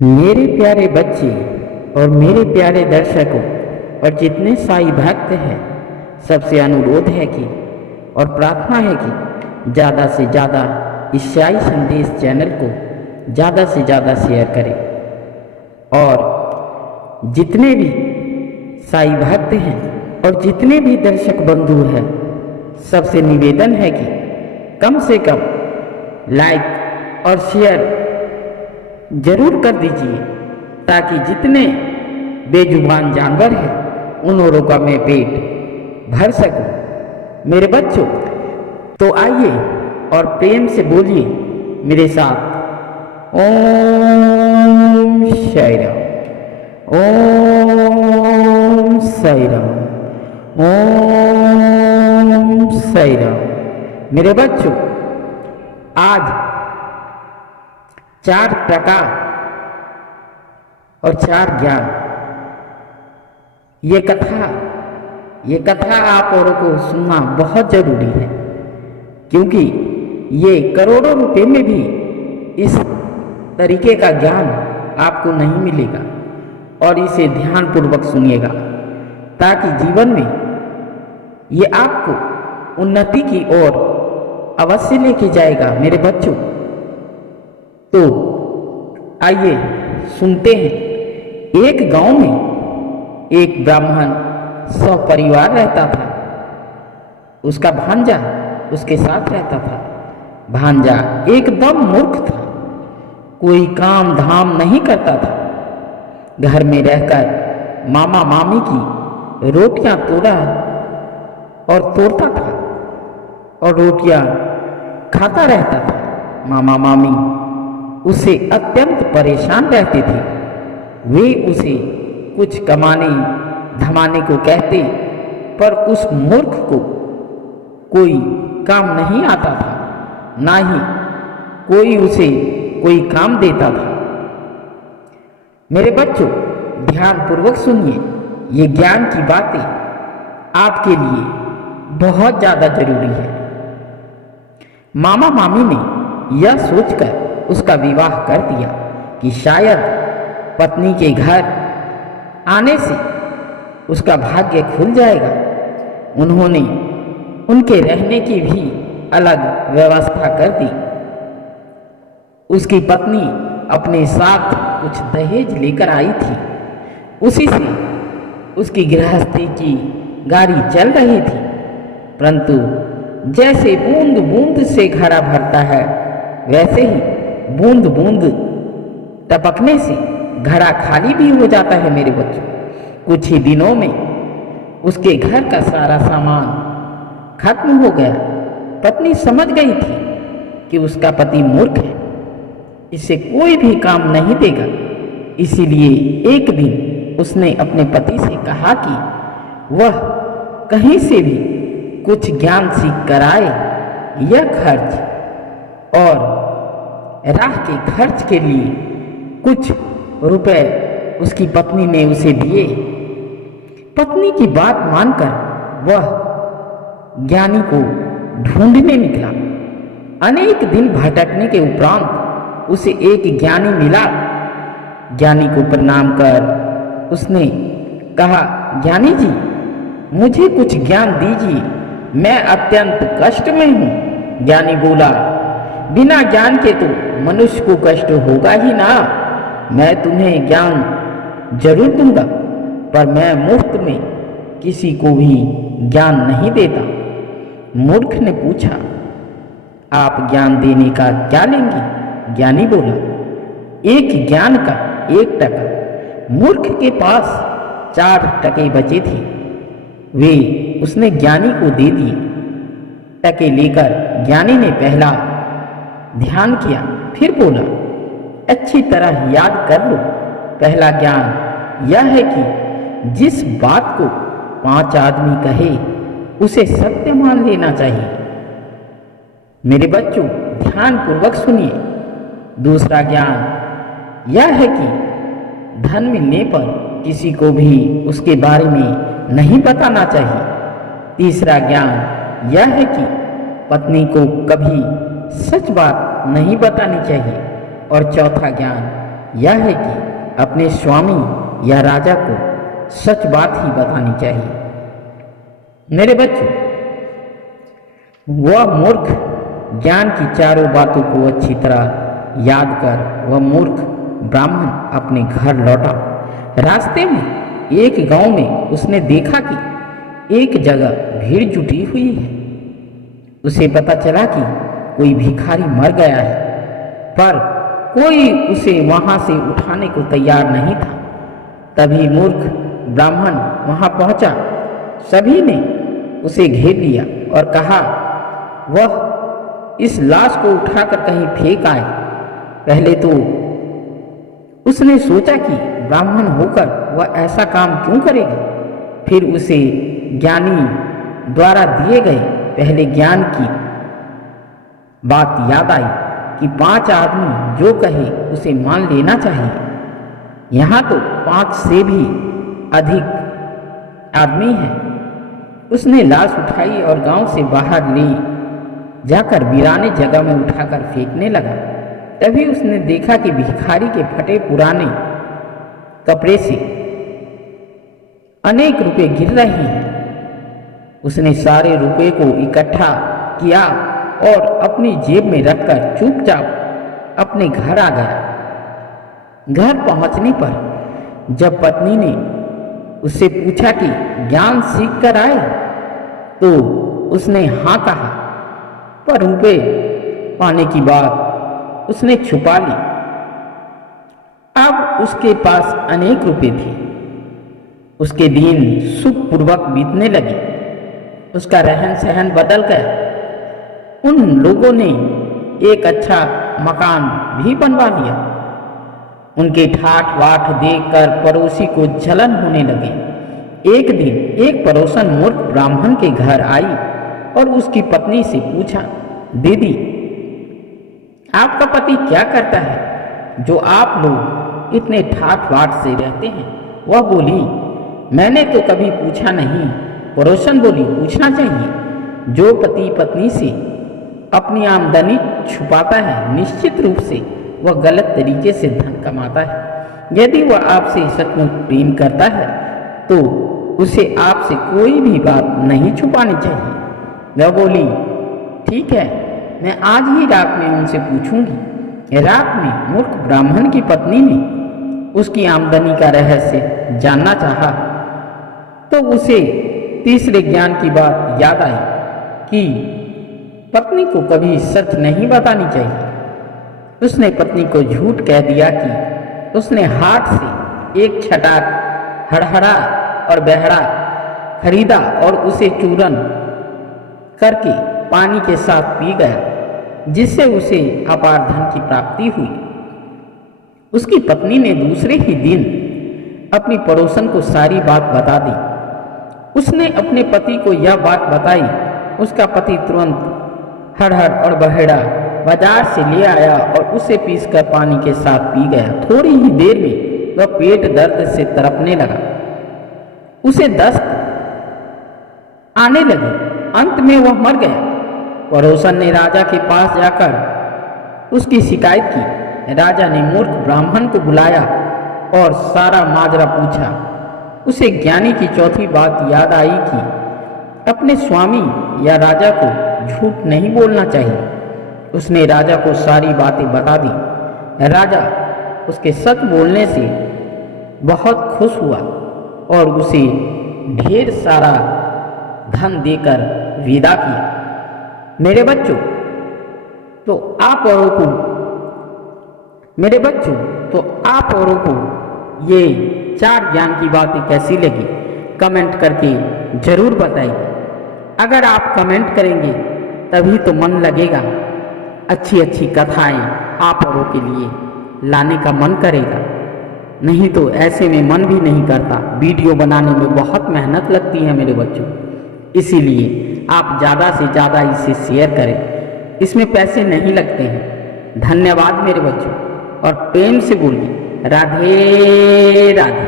मेरे प्यारे बच्चे और मेरे प्यारे दर्शकों और जितने साईं भक्त हैं, सबसे अनुरोध है कि और प्रार्थना है कि ज़्यादा से ज़्यादा इस साईं संदेश चैनल को ज़्यादा से ज़्यादा शेयर करें। और जितने भी साईं भक्त हैं और जितने भी दर्शक बंधु हैं, सबसे निवेदन है कि कम से कम लाइक और शेयर जरूर कर दीजिए, ताकि जितने बेजुबान जानवर हैं उन औरों का मैं पेट भर सकूं। मेरे बच्चों, तो आइए और प्रेम से बोलिए मेरे साथ, ओम साईं राम, ओम साईं राम, ओम साईं राम। मेरे बच्चों, आज 4 प्रकार और 4 ज्ञान, ये कथा आप औरों को सुनना बहुत जरूरी है, क्योंकि ये करोड़ों रुपए में भी इस तरीके का ज्ञान आपको नहीं मिलेगा। और इसे ध्यान पूर्वक सुनिएगा, ताकि जीवन में ये आपको उन्नति की ओर अवश्य लेके जाएगा। मेरे बच्चों, तो आइए सुनते हैं। एक गांव में एक ब्राह्मण सपरिवार रहता था। उसका भांजा उसके साथ रहता था। भांजा एकदम मूर्ख था, कोई काम धाम नहीं करता था। घर में रहकर मामा मामी की रोटियां तोड़ता था और रोटियां खाता रहता था। मामा मामी उसे अत्यंत परेशान रहते थे। वे उसे कुछ कमाने धमाने को कहते, पर उस मूर्ख को कोई काम नहीं आता था, ना ही कोई उसे कोई काम देता था। मेरे बच्चों, ध्यान पूर्वक सुनिए, ये ज्ञान की बातें आपके लिए बहुत ज़्यादा जरूरी है। मामा मामी ने यह सोचकर उसका विवाह कर दिया कि शायद पत्नी के घर आने से उसका भाग्य खुल जाएगा। उन्होंने उनके रहने की भी अलग व्यवस्था कर दी। उसकी पत्नी अपने साथ कुछ दहेज लेकर आई थी। उसी से उसकी गृहस्थी की गाड़ी चल रही थी। परंतु जैसे बूंद बूंद से घड़ा भरता है, वैसे ही बूंद बूंद टपकने से घड़ा खाली भी हो जाता है। मेरे बच्चों, कुछ ही दिनों में उसके घर का सारा सामान खत्म हो गया। पत्नी समझ गई थी कि उसका पति मूर्ख है, इसे कोई भी काम नहीं देगा। इसीलिए एक दिन उसने अपने पति से कहा कि वह कहीं से भी कुछ ज्ञान सीख कर आए। यह खर्च और राह के खर्च के लिए कुछ रुपए उसकी पत्नी ने उसे दिए। पत्नी की बात मानकर वह ज्ञानी को ढूंढने निकला। अनेक दिन भटकने के उपरांत उसे एक ज्ञानी मिला। ज्ञानी को प्रणाम कर उसने कहा, ज्ञानी जी, मुझे कुछ ज्ञान दीजिए, मैं अत्यंत कष्ट में हूँ। ज्ञानी बोला, बिना ज्ञान के तो मनुष्य को कष्ट होगा ही ना। मैं तुम्हें ज्ञान जरूर दूंगा, पर मैं मुफ्त में किसी को भी ज्ञान नहीं देता। मूर्ख ने पूछा, आप ज्ञान देने का क्या लेंगे? ज्ञानी बोला, एक ज्ञान का 1 टका। मूर्ख के पास 4 टके बचे थे। वे उसने ज्ञानी को दे दिए। टके लेकर ज्ञानी ने पहला ध्यान किया, फिर बोला, अच्छी तरह याद कर लो। पहला ज्ञान यह है कि जिस बात को 5 आदमी कहे, उसे सत्य मान लेना चाहिए। मेरे बच्चों, ध्यान पूर्वक सुनिए। दूसरा ज्ञान यह है कि धन मिलने पर किसी को भी उसके बारे में नहीं बताना चाहिए। तीसरा ज्ञान यह है कि पत्नी को कभी सच बात नहीं बतानी चाहिए। और चौथा ज्ञान यह है कि अपने स्वामी या राजा को सच बात ही बतानी चाहिए। मेरे बच्चों, वह मूर्ख ज्ञान की चारों बातों को अच्छी तरह याद कर वह मूर्ख ब्राह्मण अपने घर लौटा। रास्ते में एक गांव में उसने देखा कि एक जगह भीड़ जुटी हुई है। उसे पता चला कि कोई भिखारी मर गया है, पर कोई उसे वहां से उठाने को तैयार नहीं था। तभी मूर्ख ब्राह्मण वहां पहुंचा। सभी ने उसे घेर लिया और कहा वह इस लाश को उठाकर कहीं फेंक आए। पहले तो उसने सोचा कि ब्राह्मण होकर वह ऐसा काम क्यों करेगा। फिर उसे ज्ञानी द्वारा दिए गए पहले ज्ञान की बात याद आई कि 5 आदमी जो कहे उसे मान लेना चाहिए। यहाँ तो 5 से भी अधिक आदमी हैं। उसने लाश उठाई और गांव से बाहर ले जाकर वीराने जगह में उठाकर फेंकने लगा। तभी उसने देखा कि भिखारी के फटे पुराने कपड़े से अनेक रुपए गिर रहे हैं। उसने सारे रुपए को इकट्ठा किया और अपनी जेब में रखकर चुपचाप अपने घर आ गया। घर पहुंचने पर जब पत्नी ने उससे पूछा कि ज्ञान सीख कर आए, तो उसने हाँ कहा, पर रुपए पाने की बात उसने छुपा ली। अब उसके पास अनेक रुपए थे। उसके दिन सुखपूर्वक बीतने लगे। उसका रहन सहन बदल गया। उन लोगों ने एक अच्छा मकान भी बनवा लिया। उनके ठाठ वाठ देखकर पड़ोसी को जलन होने लगे। एक दिन एक पड़ोसन मूर्ख ब्राह्मण के घर आई और उसकी पत्नी से पूछा, दीदी, आपका पति क्या करता है जो आप लोग इतने ठाठ वाठ से रहते हैं? वह बोली, मैंने तो कभी पूछा नहीं। पड़ोसन बोली, पूछना चाहिए। जो पति पत्नी से अपनी आमदनी छुपाता है, निश्चित रूप से वह गलत तरीके से धन कमाता है। यदि वह आपसे सचमुच प्रेम करता है तो उसे आपसे कोई भी बात नहीं छुपानी चाहिए। वह बोली, ठीक है, मैं आज ही रात में उनसे पूछूंगी। रात में मूर्ख ब्राह्मण की पत्नी ने उसकी आमदनी का रहस्य जानना चाहा, तो उसे तीसरे ज्ञान की बात याद आई कि पत्नी को कभी सच नहीं बतानी चाहिए। उसने पत्नी को झूठ कह दिया कि उसने हाट से एक छटाक हड़हड़ा और बहड़ा खरीदा और उसे चूरन करके पानी के साथ पी गया, जिससे उसे अपार धन की प्राप्ति हुई। उसकी पत्नी ने दूसरे ही दिन अपनी पड़ोसन को सारी बात बता दी। उसने अपने पति को यह बात बताई। उसका पति तुरंत हड़हड़ और बहेड़ा बाजार से ले आया और उसे पीसकर पानी के साथ पी गया। थोड़ी ही देर में वह पेट दर्द से तड़पने लगा। उसे दस्त आने लगी। अंत में वह मर गया। पड़ोसन ने राजा के पास जाकर उसकी शिकायत की। राजा ने मूर्ख ब्राह्मण को बुलाया और सारा माजरा पूछा। उसे ज्ञानी की चौथी बात याद आई कि अपने स्वामी या राजा को झूठ नहीं बोलना चाहिए। उसने राजा को सारी बातें बता दी। राजा उसके सच बोलने से बहुत खुश हुआ और उसे ढेर सारा धन देकर विदा किया। मेरे बच्चों, तो आप औरों को ये 4 ज्ञान की बातें कैसी लगी, कमेंट करके जरूर बताइए। अगर आप कमेंट करेंगे तभी तो मन लगेगा, अच्छी अच्छी कथाएं आप औरों के लिए लाने का मन करेगा। नहीं तो ऐसे में मन भी नहीं करता। वीडियो बनाने में बहुत मेहनत लगती है मेरे बच्चों, इसीलिए आप ज़्यादा से ज़्यादा इसे शेयर करें। इसमें पैसे नहीं लगते हैं। धन्यवाद मेरे बच्चों, और प्रेम से बोलिए राधे राधे।